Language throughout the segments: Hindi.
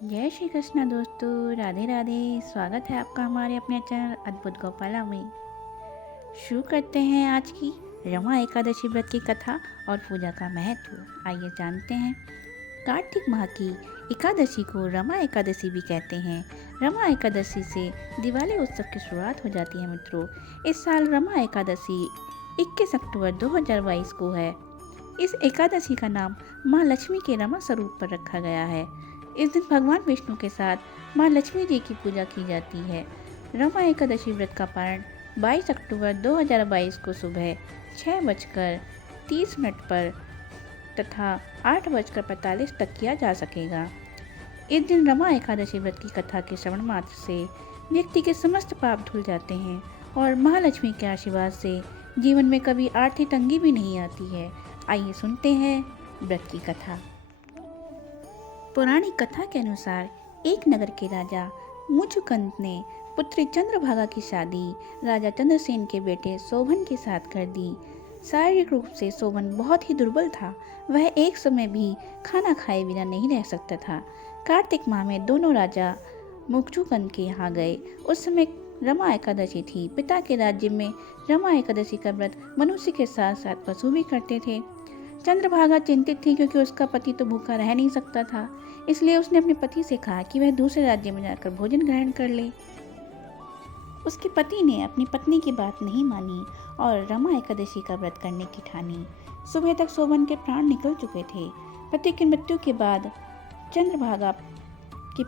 जय श्री कृष्ण दोस्तों, राधे राधे। स्वागत है आपका हमारे अपने चैनल अद्भुत गोपाला में। शुरू करते हैं आज की रमा एकादशी व्रत की कथा और पूजा का महत्व। आइए जानते हैं। कार्तिक माह की एकादशी को रमा एकादशी भी कहते हैं। रमा एकादशी से दिवाली उत्सव की शुरुआत हो जाती है मित्रों। इस साल रमा एकादशी 21 अक्टूबर 2022 को है। इस एकादशी का नाम माँ लक्ष्मी के रमा स्वरूप पर रखा गया है। इस दिन भगवान विष्णु के साथ माँ लक्ष्मी जी की पूजा की जाती है। रमा एकादशी व्रत का पारण 22 अक्टूबर 2022 को सुबह 6:30 पर तथा 8:45 तक किया जा सकेगा। इस दिन रमा एकादशी व्रत की कथा के श्रवण मात्र से व्यक्ति के समस्त पाप धुल जाते हैं और महालक्ष्मी के आशीर्वाद से जीवन में कभी आर्थिक तंगी भी नहीं आती है। आइए सुनते हैं व्रत की कथा। पौराणिक कथा के अनुसार एक नगर के राजा मुचुकुंद ने पुत्री चंद्रभागा की शादी राजा चंद्रसेन के बेटे शोभन के साथ कर दी। शारीरिक रूप से शोभन बहुत ही दुर्बल था। वह एक समय भी खाना खाए बिना नहीं रह सकता था। कार्तिक माह में दोनों राजा मुचुकुंद के यहाँ गए। उस समय रमा एकादशी थी। पिता के राज्य में रमा एकादशी का व्रत मनुष्य के साथ साथ पशु भी करते थे। चंद्रभागा चिंतित थी क्योंकि उसका पति तो भूखा रह नहीं सकता था। इसलिए उसने अपने पति से कहा कि वह दूसरे राज्य में जाकर भोजन ग्रहण कर ले। उसके पति ने अपनी पत्नी की बात नहीं मानी और रमा एकादशी का व्रत करने की ठानी। सुबह तक शोभन के प्राण निकल चुके थे। पति की मृत्यु के बाद चंद्रभागा की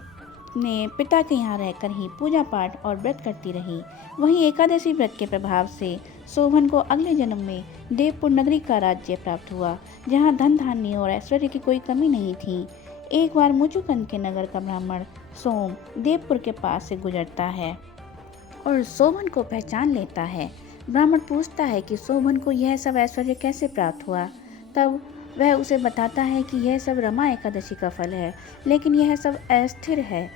ने पिता के यहाँ रहकर ही पूजा पाठ और व्रत करती रही। वहीं एकादशी व्रत के प्रभाव से शोभन को अगले जन्म में देवपुर नगरी का राज्य प्राप्त हुआ, जहाँ धन धान्य और ऐश्वर्य की कोई कमी नहीं थी। एक बार मुचुकुंद के नगर का ब्राह्मण सोम देवपुर के पास से गुजरता है और शोभन को पहचान लेता है। ब्राह्मण पूछता है कि शोभन को यह सब ऐश्वर्य कैसे प्राप्त हुआ। तब वह उसे बताता है कि यह सब रमा एकादशी का फल है, लेकिन यह सब अस्थिर है।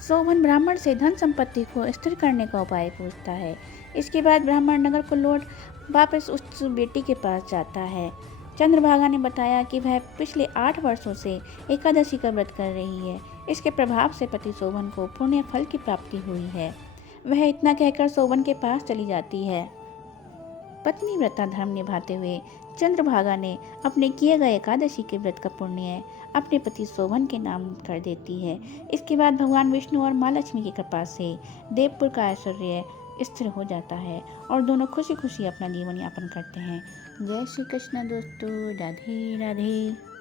शोभन ब्राह्मण से धन संपत्ति को स्थिर करने का उपाय पूछता है। इसके बाद ब्राह्मण नगर को लौट वापस उस बेटी के पास जाता है। चंद्रभागा ने बताया कि वह पिछले 8 वर्षों से एकादशी का व्रत कर रही है। इसके प्रभाव से पति शोभन को पुण्य फल की प्राप्ति हुई है। वह इतना कहकर शोभन के पास चली जाती है। पत्नी व्रता धर्म निभाते हुए चंद्रभागा ने अपने किए गए एकादशी के व्रत का पुण्य अपने पति शोभन के नाम कर देती है। इसके बाद भगवान विष्णु और माँ लक्ष्मी की कृपा से देवपुर का ऐश्वर्य स्थिर हो जाता है और दोनों खुशी खुशी अपना जीवन यापन करते हैं। जय श्री कृष्ण दोस्तों, राधे राधे।